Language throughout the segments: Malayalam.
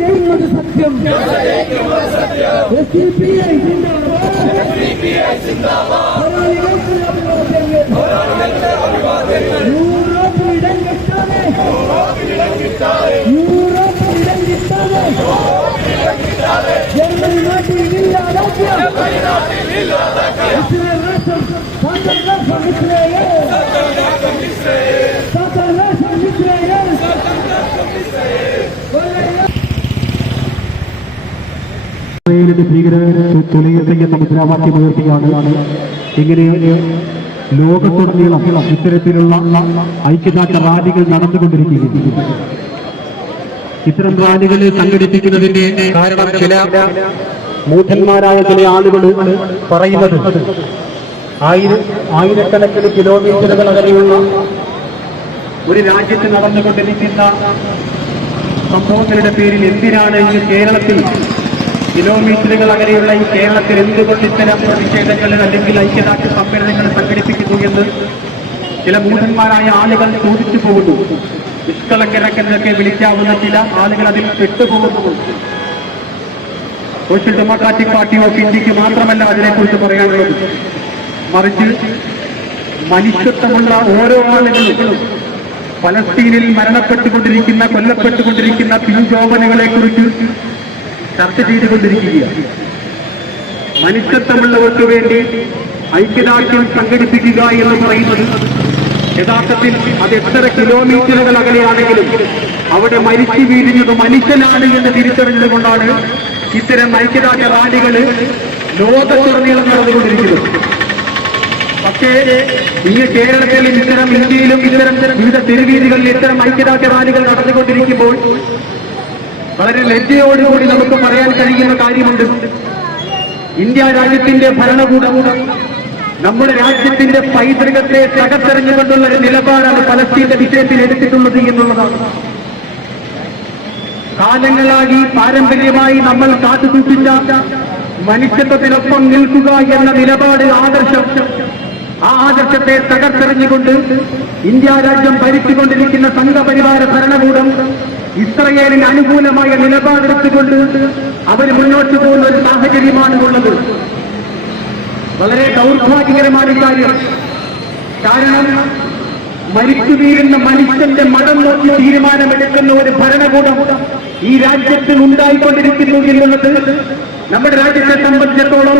ജയിക്കുന്നത് സത്യം. എസ് ഡി പി ഐ ജിന്ദാബാദ്. യൂറോപ്പിൽ ഇടം കിട്ടാതെ. യൂറോപ്പിൽ ഇടം കിട്ടാതെ. ജർമ്മനി നാട്ടിൽ ഇല്ലാതാക്കിയ ഇസ്രായേൽ രാഷ്ട്രം സ്വന്തം രാഷ്ട്രം ഇസ്രായേൽ സ്വന്തം രാഷ്ട്രം ഇസ്രായേൽ ഇസ്രായേലിന്റെ ഭീകരരെ എന്ന മുദ്രാവാക്യം ഉയർത്തിയാണ് ഇങ്ങനെ ലോകത്തുടനീളം ഇത്തരത്തിലുള്ള ഐക്യദാർഢ്യ റാലികൾ നടന്നുകൊണ്ടിരിക്കുന്നു ഇത്തരം റാലികൾ സംഘടിപ്പിക്കുന്നതിന്റെ കാരണം ചില മൂഢന്മാരായ ചില ആളുകൾ പറയുന്നത് ആയിര ആയിരക്കണക്കിന് കിലോമീറ്ററുകൾ അകലെയുള്ള ഒരു രാജ്യത്ത് നടന്നുകൊണ്ടിരിക്കുന്ന സംഭവങ്ങളുടെ പേരിൽ എന്തിനാണ് ഈ കേരളത്തിൽ കിലോമീറ്ററുകൾ അകലെയുള്ള ഈ കേരളത്തിൽ എന്തുകൊണ്ട് ഇത്തരം പ്രതിഷേധങ്ങൾ അല്ലെങ്കിൽ ഐക്യദാർഢ്യ സമ്മേളനങ്ങൾ സംഘടിപ്പിക്കുന്നു എന്ന് ചില മൂഢന്മാരായ ആളുകൾ ചോദിച്ചു പോകുന്നു. നിഷ്കളങ്കരക്കെന്നൊക്കെ വിളിക്കാവുന്ന ചില ആളുകൾ അതിൽ പെട്ടുപോകുന്നു. സോഷ്യൽ ഡെമോക്രാറ്റിക് പാർട്ടി ഓഫ് ഇന്ത്യയ്ക്ക് മാത്രമല്ല അതിനെക്കുറിച്ച് പറയാനുള്ളത്. മറിച്ച് മനുഷ്യത്വമുള്ള ഓരോ ആളുകളും പലസ്തീനിൽ മരണപ്പെട്ടുകൊണ്ടിരിക്കുന്ന കൊല്ലപ്പെട്ടുകൊണ്ടിരിക്കുന്ന പിൻചോപനകളെക്കുറിച്ച് കുറിച്ച് ചർച്ച ചെയ്തുകൊണ്ടിരിക്കുകയാണ്. മനുഷ്യത്വമുള്ളവർക്ക് വേണ്ടി ഐക്യദാർഢ്യം സംഘടിപ്പിക്കുക എന്ന് പറയുന്നത് യഥാർത്ഥത്തിൽ അത് എത്ര കിലോമീറ്ററുകൾ അകലെയാണെങ്കിലും അവിടെ മരിച്ചു വീഴുന്നത് മനുഷ്യനാണ് എന്ന് തിരിച്ചറിഞ്ഞതുകൊണ്ടാണ് ഇത്തരം ഐക്യദാർഢ്യ റാലികൾ ലോകത്തുടനീളം നടന്നുകൊണ്ടിരിക്കുന്നത്. പക്ഷേ ഇന്ന് കേരളത്തിലും ഇത്തരം ഇന്ത്യയിലും ഇത്തരം വിവിധ തെരുവീതികളിൽ ഇത്തരം ഐക്യദാർഢ്യ റാലികൾ നടന്നുകൊണ്ടിരിക്കുമ്പോൾ വളരെ ലജ്ജയോടുകൂടി നമുക്ക് പറയാൻ കഴിയുന്ന കാര്യമുണ്ട്. ഇന്ത്യ രാജ്യത്തിന്റെ ഭരണകൂടം നമ്മുടെ രാജ്യത്തിന്റെ പൈതൃകത്തെ തകർത്തെറിഞ്ഞുകൊണ്ടുള്ള ഒരു നിലപാടാണ് പലസ്തീന്റെ വിഷയത്തിൽ എടുത്തിട്ടുള്ളത് എന്നുള്ളതാണ്. കാലങ്ങളായി പാരമ്പര്യമായി നമ്മൾ കാത്തുസൂക്ഷിച്ച മനുഷ്യത്വത്തിനൊപ്പം നിൽക്കുക എന്ന നിലപാട് ആദർശം ആ ആദർശത്തെ തകർത്തെറിഞ്ഞുകൊണ്ട് ഇന്ത്യ രാജ്യം ഭരിച്ചുകൊണ്ടിരിക്കുന്ന സംഘപരിവാര ഭരണകൂടം ഇസ്രയേലിന് അനുകൂലമായ നിലപാടെടുത്തുകൊണ്ട് അവർ മുന്നോട്ട് പോകുന്ന ഒരു സാഹചര്യമാണ് ഉള്ളത് വളരെ ദൗർഭാഗ്യകരമായ ഒരു കാര്യം. കാരണം മരിച്ചു വീഴുന്ന മനുഷ്യന്റെ മതം നോക്കി തീരുമാനമെടുക്കുന്ന ഒരു ഭരണകൂടം ഈ രാജ്യത്തിൽ ഉണ്ടായിക്കൊണ്ടിരിക്കുന്നു എന്നുള്ളത് നമ്മുടെ രാജ്യത്തെ സംബന്ധിച്ചിടത്തോളം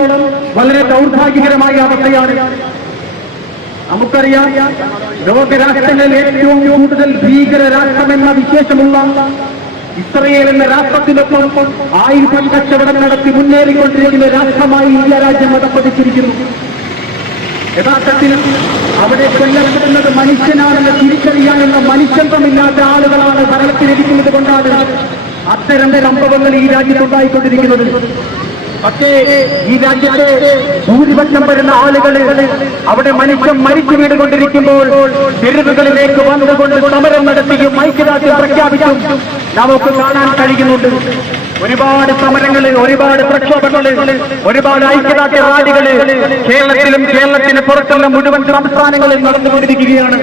വളരെ ദൗർഭാഗ്യകരമായ അവസ്ഥയാണ്. നമുക്കറിയാം ലോകരാഷ്ട്രങ്ങളിൽ ഏറ്റവും കൂടുതൽ ഭീകര രാഷ്ട്രമെന്ന വിശേഷമുള്ള ഇസ്രയേൽ എന്ന രാഷ്ട്രത്തിനൊപ്പം ആയിരം കച്ചവടം നടത്തി മുന്നേറിക്കൊണ്ടിരിക്കുന്ന രാഷ്ട്രമായി ഇന്ത്യ രാജ്യം അതപ്പതിച്ചിരിക്കുന്നു യഥാർത്ഥത്തിൽ അവിടെ കൊല്ലപ്പെടുന്നത് മനുഷ്യനാണെന്ന് തിരിച്ചറിയാനുള്ള മനുഷ്യത്വമില്ലാത്ത ആളുകളാണ് ഭരണത്തിലിരിക്കുന്നത് കൊണ്ടാണ് അത്തരം സംഭവങ്ങൾ ഈ രാജ്യത്തുണ്ടായിക്കൊണ്ടിരിക്കുന്നത് പക്ഷേ ഈ രാജ്യത്തെ ഭൂരിപക്ഷം വരുന്ന ആളുകൾ അവിടെ മനുഷ്യൻ മരിച്ചു വീടുകൊണ്ടിരിക്കുമ്പോൾ തെരുവുകളിലേക്ക് വന്നുകൊണ്ട് സമരം നടത്തിയും ഐക്യദാർഢ്യം പ്രഖ്യാപിക്കും നമുക്ക് കാണാൻ കഴിയുന്നുണ്ട്. ഒരുപാട് സമരങ്ങൾ ഒരുപാട് പ്രക്ഷോഭങ്ങൾ ഒരുപാട് ഐക്യദാർഢ്യ റാലികൾ കേരളത്തിലും കേരളത്തിന് പുറത്തുള്ള മുഴുവൻ സംസ്ഥാനങ്ങളിൽ നടന്നുകൊണ്ടിരിക്കുകയാണ്.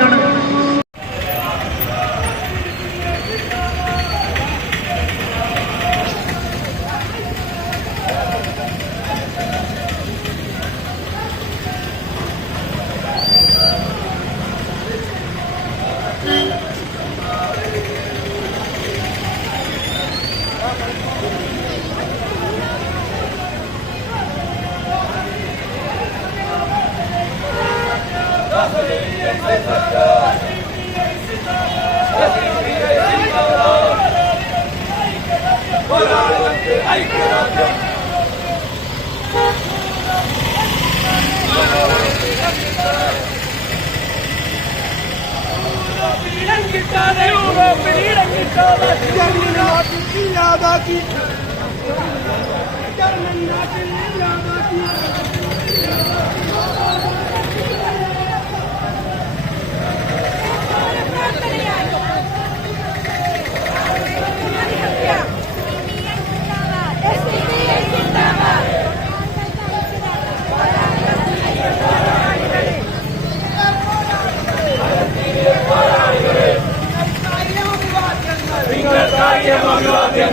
ഇടം കിട്ടാതെ യൂറോപ്പിൽ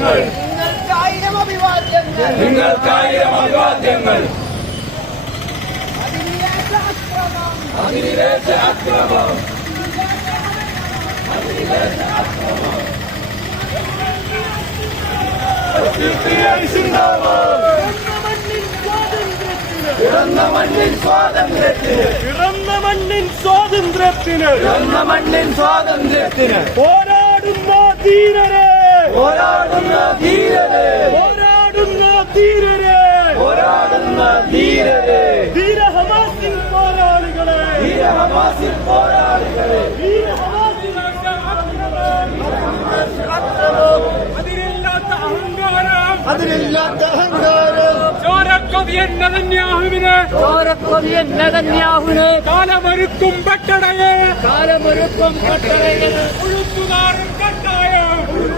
അഭിവാദ്യങ്ങൾ. നാട്ടിൽ ഇല്ലാതാക്കി ജർമ്മനി നാട്ടിൽ ഇല്ലാതാക്കി നിങ്ങൾക്കായി അഭിവാദ്യങ്ങൾ നിങ്ങൾക്കായിരം അഭിവാദ്യങ്ങൾ അധിനിവേശ അക്രമം പിറന്ന മണ്ണിൻ സ്വാതന്ത്ര്യത്തിന്. പിറന്ന മണ്ണിൻ സ്വാതന്ത്ര്യത്തിന്. പിറന്ന മണ്ണിൻ സ്വാതന്ത്ര്യത്തിന്. പോരാടുന്ന ധീരരെ പോരാടുന്ന ധീരരെ. പോരാടുന്ന ധീരരെ. പോരാടുന്ന ധീരരെ. ധീര ഹമാസിൻ പോരാളികളെ ധീര ഹമാസിൽ പോരാളികളെ ധീര ഹമാസിൻ അതിലില്ലാത്ത അഹങ്കാരം. അതിലില്ലാത്ത അഹങ്കാരം. ചോരക്കൊതിയൻ നെതന്യാഹുവിന് ചോരക്കൊതിയൻ നെതന്യാഹുവിന് കാലമൊരുക്കും പട്ടടയെ കാലമൊരുക്കം കട്ടളയിൽ ഉഴുത്തുകാരൻ കട്ടായം